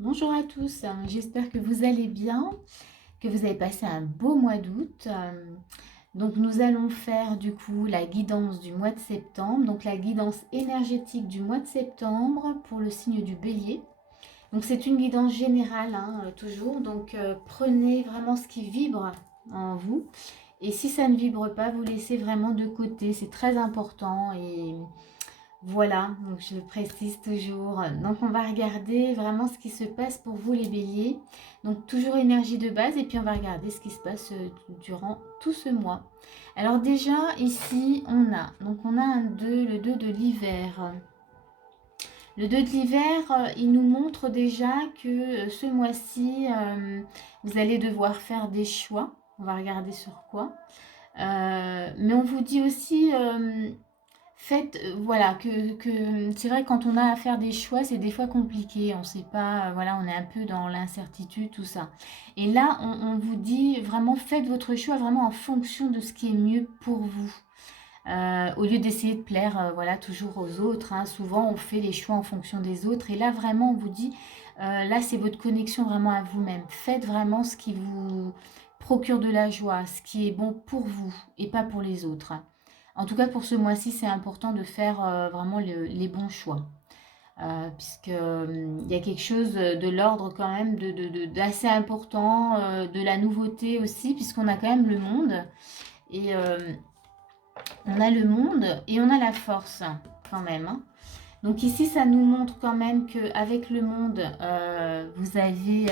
Bonjour à tous, j'espère que vous allez bien, que vous avez passé un beau mois d'août. Donc nous allons faire du coup la guidance du mois de septembre, donc la guidance énergétique du mois de septembre pour le signe du Bélier. Donc c'est une guidance générale, toujours, donc prenez vraiment ce qui vibre en vous. Et si ça ne vibre pas, vous laissez vraiment de côté, c'est très important. Et voilà, donc je précise toujours. Donc on va regarder vraiment ce qui se passe pour vous les béliers. Donc toujours énergie de base et puis on va regarder ce qui se passe durant tout ce mois. Alors déjà ici on a un 2, le 2 de l'hiver. Le 2 de l'hiver, il nous montre déjà que ce mois-ci, vous allez devoir faire des choix. On va regarder sur quoi. Mais on vous dit aussi faites, voilà, que c'est vrai quand on a à faire des choix, c'est des fois compliqué, on ne sait pas, voilà, on est un peu dans l'incertitude, tout ça. Et là, on vous dit vraiment, faites votre choix vraiment en fonction de ce qui est mieux pour vous. Au lieu d'essayer de plaire, voilà, toujours aux autres, hein. Souvent, on fait les choix en fonction des autres. Et là, vraiment, on vous dit, là, c'est votre connexion vraiment à vous-même. Faites vraiment ce qui vous procure de la joie, ce qui est bon pour vous et pas pour les autres. En tout cas, pour ce mois-ci, c'est important de faire vraiment les bons choix. Puisque il y a quelque chose de l'ordre quand même d'assez important, de la nouveauté aussi, puisqu'on a quand même le monde. Et on a le monde et on a la force quand même, hein. Donc ici, ça nous montre quand même qu'avec le monde, vous avez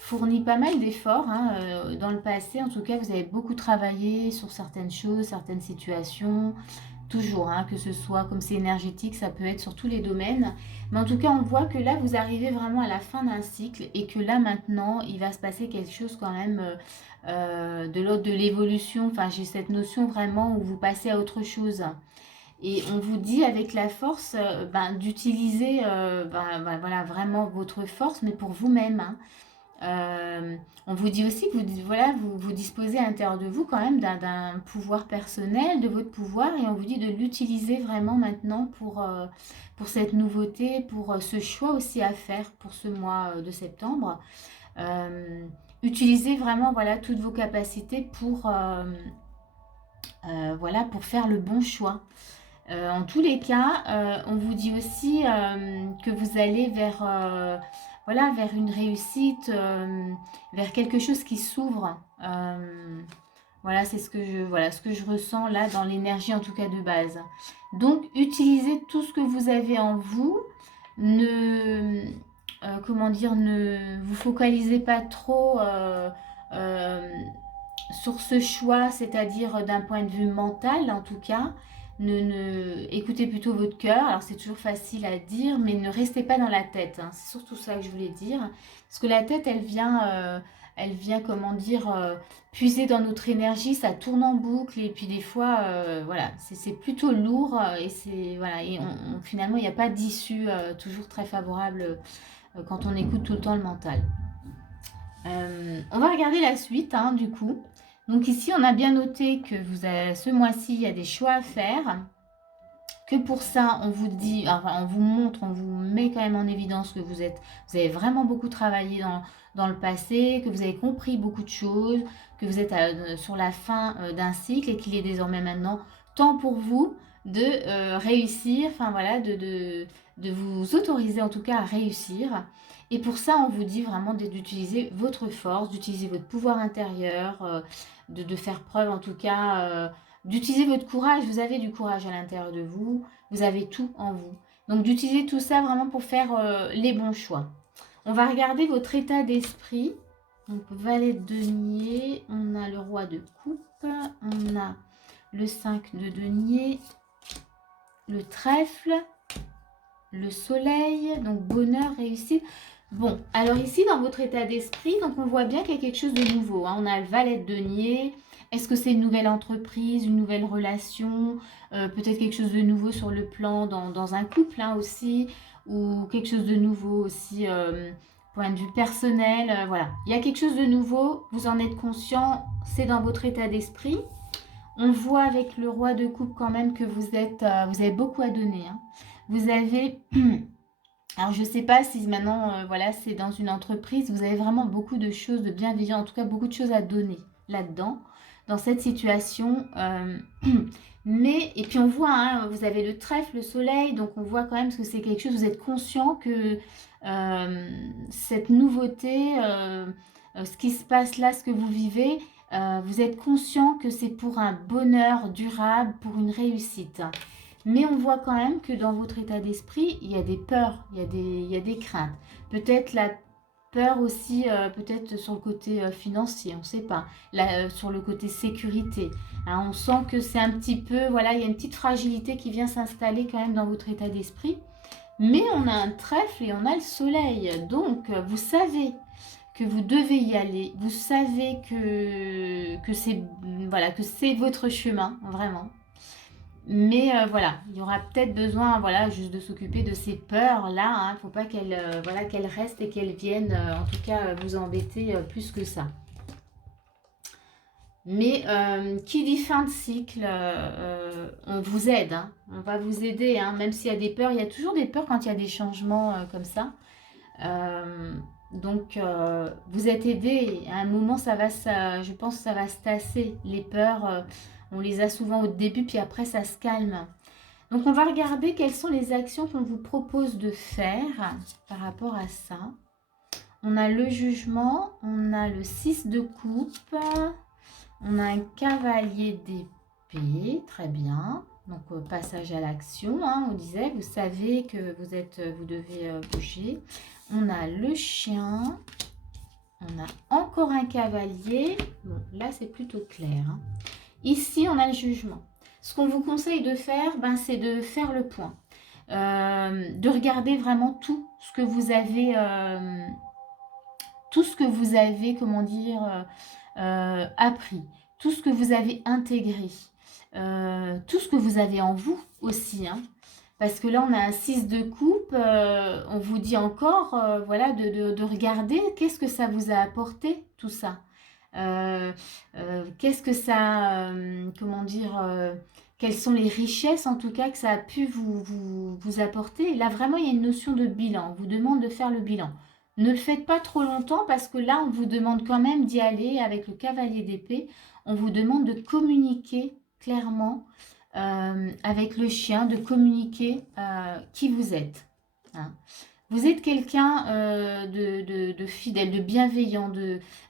fourni pas mal d'efforts, hein, dans le passé. En tout cas, vous avez beaucoup travaillé sur certaines choses, certaines situations. Toujours, hein, que ce soit comme c'est énergétique, ça peut être sur tous les domaines. Mais en tout cas, on voit que là, vous arrivez vraiment à la fin d'un cycle et que là, maintenant, il va se passer quelque chose quand même de l'ordre de l'évolution. Enfin, j'ai cette notion vraiment où vous passez à autre chose. Et on vous dit avec la force d'utiliser voilà, vraiment votre force, mais pour vous-même, hein. On vous dit aussi que voilà, vous disposez à l'intérieur de vous quand même d'un pouvoir personnel, de votre pouvoir, et on vous dit de l'utiliser vraiment maintenant pour cette nouveauté, pour ce choix aussi à faire pour ce mois de septembre. Euh, Utilisez vraiment voilà, toutes vos capacités voilà, pour faire le bon choix. En tous les cas, on vous dit aussi que vous allez voilà, vers une réussite, vers quelque chose qui s'ouvre. Voilà, c'est ce que je ressens là dans l'énergie en tout cas de base. Donc, utilisez tout ce que vous avez en vous. Ne, comment dire, ne vous focalisez pas trop euh, sur ce choix, c'est-à-dire d'un point de vue mental en tout cas. Écoutez plutôt votre cœur. Alors c'est toujours facile à dire, mais ne restez pas dans la tête, hein. C'est surtout ça que je voulais dire. Parce que la tête, elle vient comment dire, puiser dans notre énergie, ça tourne en boucle et puis des fois, voilà, c'est plutôt lourd et c'est voilà et finalement il n'y a pas d'issue toujours très favorable quand on écoute tout le temps le mental. On va regarder la suite, hein, du coup. Donc ici, on a bien noté que ce mois-ci, il y a des choix à faire. Que pour ça, on vous dit, enfin, on vous montre, on vous met quand même en évidence que vous avez vraiment beaucoup travaillé dans le passé, que vous avez compris beaucoup de choses, que vous êtes sur la fin d'un cycle et qu'il est désormais maintenant temps pour vous de réussir, enfin voilà, de vous autoriser en tout cas à réussir. Et pour ça, on vous dit vraiment d'utiliser votre force, d'utiliser votre pouvoir intérieur, de faire preuve en tout cas, d'utiliser votre courage. Vous avez du courage à l'intérieur de vous, vous avez tout en vous. Donc d'utiliser tout ça vraiment pour faire les bons choix. On va regarder votre état d'esprit. Donc valet de denier, on a le roi de coupe, on a le 5 de denier, le trèfle, le soleil, donc bonheur, réussite. Bon, alors ici, dans votre état d'esprit, donc on voit bien qu'il y a quelque chose de nouveau, hein. On a le valet de denier. Est-ce que c'est une nouvelle entreprise, une nouvelle relation, peut-être quelque chose de nouveau sur le plan dans un couple, hein, aussi, ou quelque chose de nouveau aussi, point de vue personnel, voilà. Il y a quelque chose de nouveau, vous en êtes conscient, c'est dans votre état d'esprit. On voit avec le roi de coupe quand même que vous avez beaucoup à donner, hein. Vous avez Alors, je ne sais pas si maintenant, voilà, c'est dans une entreprise, vous avez vraiment beaucoup de choses de bienveillant, en tout cas beaucoup de choses à donner là-dedans, dans cette situation. Mais, et puis on voit, hein, vous avez le trèfle, le soleil, donc on voit quand même que c'est quelque chose, vous êtes conscient que cette nouveauté, ce qui se passe là, ce que vous vivez, vous êtes conscient que c'est pour un bonheur durable, pour une réussite. Mais on voit quand même que dans votre état d'esprit, il y a des peurs, il y a des craintes. Peut-être la peur aussi, peut-être sur le côté financier, on ne sait pas. Là, sur le côté sécurité. Hein, on sent que c'est un petit peu, voilà, il y a une petite fragilité qui vient s'installer quand même dans votre état d'esprit. Mais on a un trèfle et on a le soleil. Donc, vous savez que vous devez y aller. Vous savez que c'est voilà, que c'est votre chemin, vraiment. Mais voilà, il y aura peut-être besoin, voilà, juste de s'occuper de ces peurs-là. Il ne faut pas qu'elles voilà, qu'elles restent et qu'elles viennent, en tout cas, vous embêter plus que ça. Mais qui dit fin de cycle, on vous aide, hein, on va vous aider, hein, même s'il y a des peurs. Il y a toujours des peurs quand il y a des changements comme ça. Donc, vous êtes aidé. À un moment, je pense que ça va se tasser. Les peurs, on les a souvent au début, puis après, ça se calme. Donc, on va regarder quelles sont les actions qu'on vous propose de faire par rapport à ça. On a le jugement, on a le 6 de coupe, on a un cavalier d'épée, très bien. Donc, passage à l'action, hein, on disait, vous savez que vous devez bouger. On a le chien, on a encore un cavalier. Bon, là, c'est plutôt clair. Hein. Ici, on a le jugement. Ce qu'on vous conseille de faire, c'est de faire le point. De regarder vraiment tout ce que vous avez, comment dire, appris, tout ce que vous avez intégré, tout ce que vous avez en vous aussi. Hein. Parce que là, on a un 6 de coupe, on vous dit encore, voilà, de regarder qu'est-ce que ça vous a apporté, tout ça. Qu'est-ce que ça, comment dire, quelles sont les richesses en tout cas que ça a pu vous apporter. Là, vraiment, il y a une notion de bilan. On vous demande de faire le bilan. Ne le faites pas trop longtemps parce que là, on vous demande quand même d'y aller avec le cavalier d'épée. On vous demande de communiquer clairement avec le chien, de communiquer qui vous êtes. Hein. Vous êtes quelqu'un de fidèle, de bienveillant,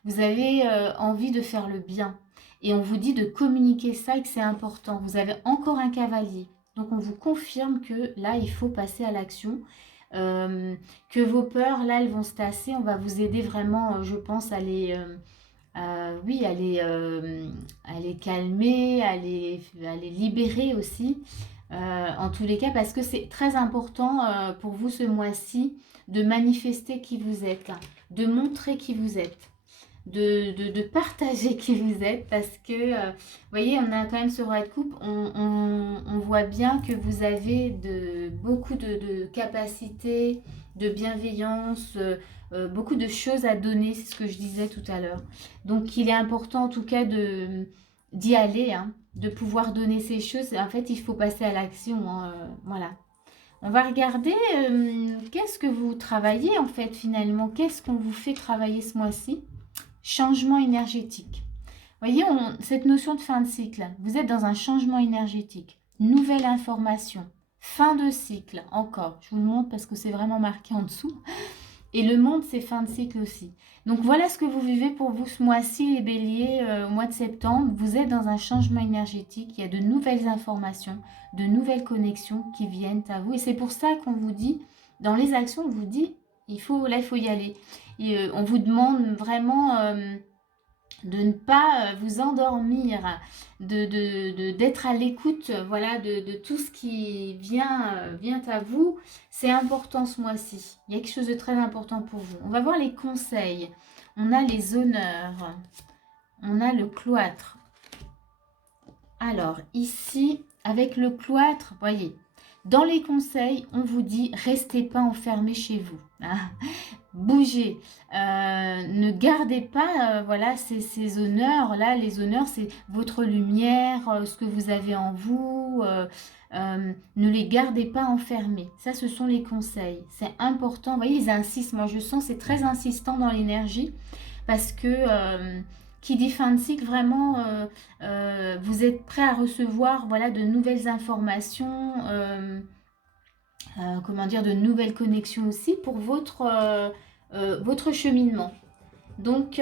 vous avez envie de faire le bien. Et on vous dit de communiquer ça et que c'est important. Vous avez encore un cavalier. Donc on vous confirme que là, il faut passer à l'action. Que vos peurs, là, elles vont se tasser. On va vous aider vraiment, je pense, à les... oui, à les calmer, à les libérer aussi. En tous les cas, parce que c'est très important pour vous ce mois-ci de manifester qui vous êtes, hein, de montrer qui vous êtes, de partager qui vous êtes, parce que, vous voyez, on a quand même ce roi de coupe, on voit bien que vous avez beaucoup de capacités, de bienveillance, beaucoup de choses à donner, c'est ce que je disais tout à l'heure. Donc, il est important en tout cas d'y aller, hein, de pouvoir donner ces choses. En fait, il faut passer à l'action. Hein, voilà. On va regarder qu'est-ce que vous travaillez en fait finalement. Qu'est-ce qu'on vous fait travailler ce mois-ci? Changement énergétique. Vous voyez, cette notion de fin de cycle, vous êtes dans un changement énergétique. Nouvelle information. Fin de cycle, encore. Je vous le montre parce que c'est vraiment marqué en dessous. Et le monde, c'est fin de cycle aussi. Donc voilà ce que vous vivez pour vous ce mois-ci, les béliers, au mois de septembre. Vous êtes dans un changement énergétique. Il y a de nouvelles informations, de nouvelles connexions qui viennent à vous. Et c'est pour ça qu'on vous dit, dans les actions, on vous dit, il faut y aller. Et, on vous demande vraiment de ne pas vous endormir, d'être à l'écoute voilà, de tout ce qui vient à vous. C'est important ce mois-ci. Il y a quelque chose de très important pour vous. On va voir les conseils. On a les honneurs. On a le cloître. Alors, ici, avec le cloître, voyez, Dans les conseils, on vous dit, restez pas enfermés chez vous. Hein. Bougez. Ne gardez pas voilà, ces honneurs-là. Les honneurs, c'est votre lumière, ce que vous avez en vous. Ne les gardez pas enfermés. Ça, ce sont les conseils. C'est important. Vous voyez, ils insistent. Moi, je sens, c'est très insistant dans l'énergie. Parce que qui dit fin de cycle, vraiment, vous êtes prêt à recevoir voilà, de nouvelles informations, comment dire, de nouvelles connexions aussi pour votre cheminement. Donc,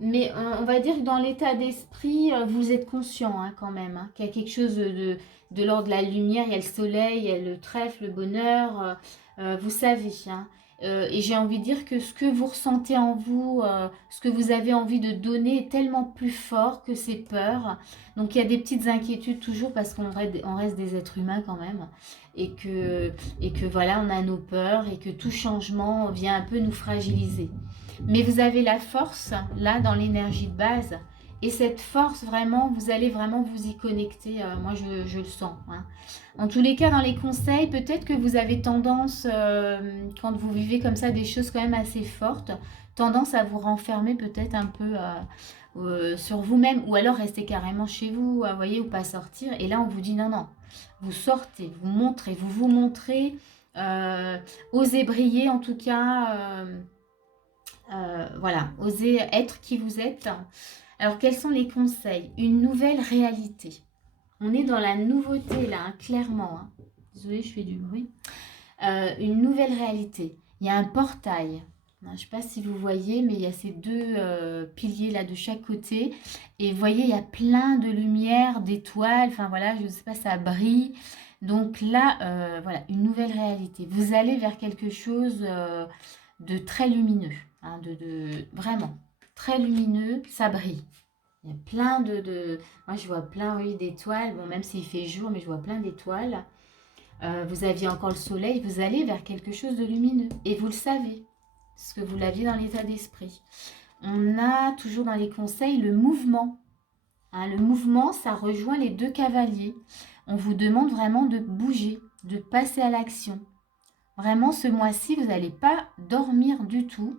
mais on va dire que dans l'état d'esprit, vous êtes conscient hein, quand même, hein, qu'il y a quelque chose de l'ordre de la lumière, il y a le soleil, il y a le trèfle, le bonheur, vous savez. Hein. Et j'ai envie de dire que ce que vous ressentez en vous, ce que vous avez envie de donner est tellement plus fort que ces peurs. Donc il y a des petites inquiétudes toujours parce qu'on reste des êtres humains quand même. Et que voilà, on a nos peurs et que tout changement vient un peu nous fragiliser. Mais vous avez la force, là, dans l'énergie de base. Et cette force, vraiment, vous allez vraiment vous y connecter. Moi, je le sens. Hein. En tous les cas, dans les conseils, peut-être que vous avez tendance, quand vous vivez comme ça, des choses quand même assez fortes, tendance à vous renfermer peut-être un peu sur vous-même. Ou alors rester carrément chez vous, voyez, ou pas sortir. Et là, on vous dit non, non. Vous sortez, vous montrez, vous montrez. Osez briller, en tout cas... voilà, osez être qui vous êtes. Alors, quels sont les conseils? Une nouvelle réalité. On est dans la nouveauté, là, hein, clairement. Hein. Désolée, je fais du bruit. Une nouvelle réalité. Il y a un portail. Je ne sais pas si vous voyez, mais il y a ces deux piliers, là, de chaque côté. Et vous voyez, il y a plein de lumière, d'étoiles. Enfin, voilà, je ne sais pas, ça brille. Donc là, voilà, une nouvelle réalité. Vous allez vers quelque chose de très lumineux. Hein, vraiment très lumineux, ça brille. Il y a plein moi je vois plein oui, d'étoiles, bon même s'il fait jour, mais je vois plein d'étoiles. Vous aviez encore le soleil, vous allez vers quelque chose de lumineux. Et vous le savez, parce que vous l'aviez dans l'état d'esprit. On a toujours dans les conseils le mouvement. Hein, le mouvement, ça rejoint les deux cavaliers. On vous demande vraiment de bouger, de passer à l'action. Vraiment, ce mois-ci, vous n'allez pas dormir du tout.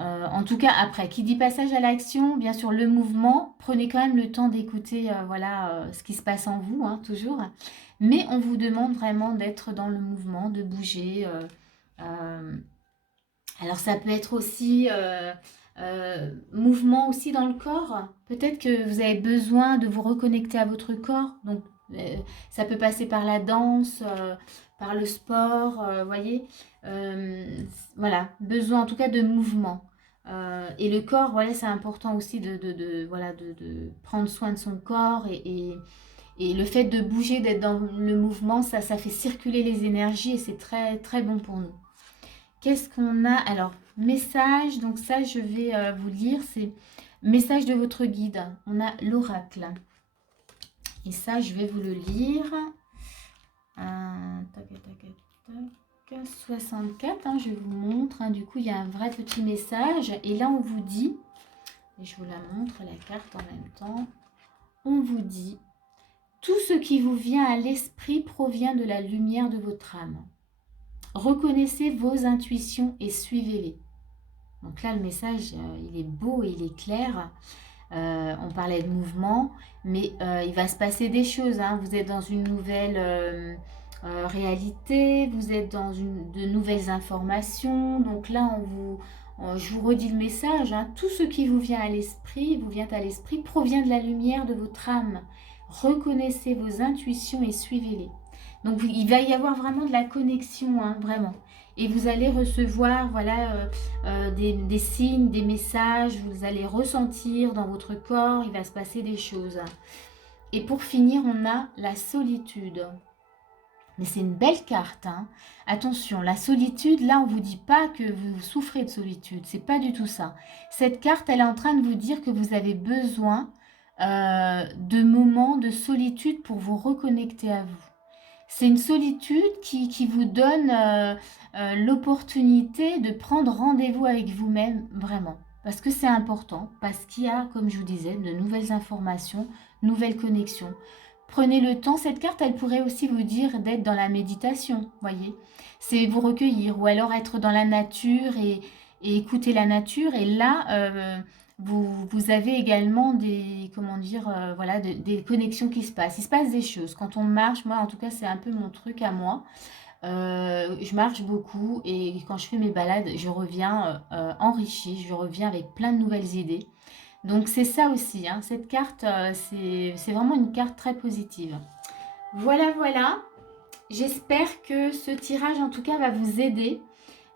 En tout cas, après, qui dit passage à l'action, bien sûr, le mouvement, prenez quand même le temps d'écouter voilà, ce qui se passe en vous, hein, toujours. Mais on vous demande vraiment d'être dans le mouvement, de bouger. Alors, ça peut être aussi mouvement aussi dans le corps. Peut-être que vous avez besoin de vous reconnecter à votre corps. Donc, ça peut passer par la danse, par le sport, voyez. Voilà, besoin en tout cas de mouvement. Et le corps, voilà, c'est important aussi voilà, de prendre soin de son corps et le fait de bouger, d'être dans le mouvement, ça fait circuler les énergies et c'est très, très bon pour nous. Qu'est-ce qu'on a? Alors, message, donc ça, je vais vous lire, c'est message de votre guide. On a l'oracle. Et ça, je vais vous le lire. Tac, tac, tac. 64, hein, je vous montre. Hein, du coup, il y a un vrai petit message. Et là, on vous dit, et je vous la montre, la carte en même temps. On vous dit, tout ce qui vous vient à l'esprit provient de la lumière de votre âme. Reconnaissez vos intuitions et suivez-les. Donc là, le message, il est beau et il est clair. On parlait de mouvement, mais il va se passer des choses. Hein. Vous êtes dans une nouvelle réalité, vous êtes dans de nouvelles informations. Donc là, je vous redis le message. Hein. Tout ce qui vous vient à l'esprit, provient de la lumière de votre âme. Reconnaissez vos intuitions et suivez-les. Donc il va y avoir vraiment de la connexion, hein, vraiment. Et vous allez recevoir voilà, des signes, des messages, vous allez ressentir dans votre corps, il va se passer des choses. Et pour finir, on a la solitude. Mais c'est une belle carte. Hein. Attention, la solitude, là, on ne vous dit pas que vous souffrez de solitude. C'est pas du tout ça. Cette carte, elle est en train de vous dire que vous avez besoin de moments de solitude pour vous reconnecter à vous. C'est une solitude qui vous donne l'opportunité de prendre rendez-vous avec vous-même, vraiment. Parce que c'est important, parce qu'il y a, comme je vous disais, de nouvelles informations, nouvelles connexions. Prenez le temps. Cette carte, elle pourrait aussi vous dire d'être dans la méditation, voyez. C'est vous recueillir ou alors être dans la nature et écouter la nature. Et là, vous avez également des, comment dire, voilà, des connexions qui se passent. Il se passe des choses. Quand on marche, moi en tout cas, c'est un peu mon truc à moi. Je marche beaucoup et quand je fais mes balades, je reviens enrichie, je reviens avec plein de nouvelles idées. Donc c'est ça aussi, hein. Cette carte, c'est vraiment une carte très positive. Voilà, voilà. J'espère que ce tirage, en tout cas, va vous aider.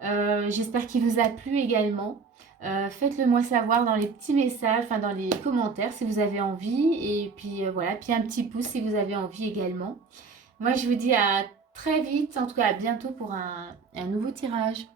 J'espère qu'il vous a plu également. Faites-le moi savoir dans les petits messages, enfin dans les commentaires si vous avez envie. Et puis voilà, puis un petit pouce si vous avez envie également. Moi, je vous dis à très vite, en tout cas à bientôt pour un nouveau tirage.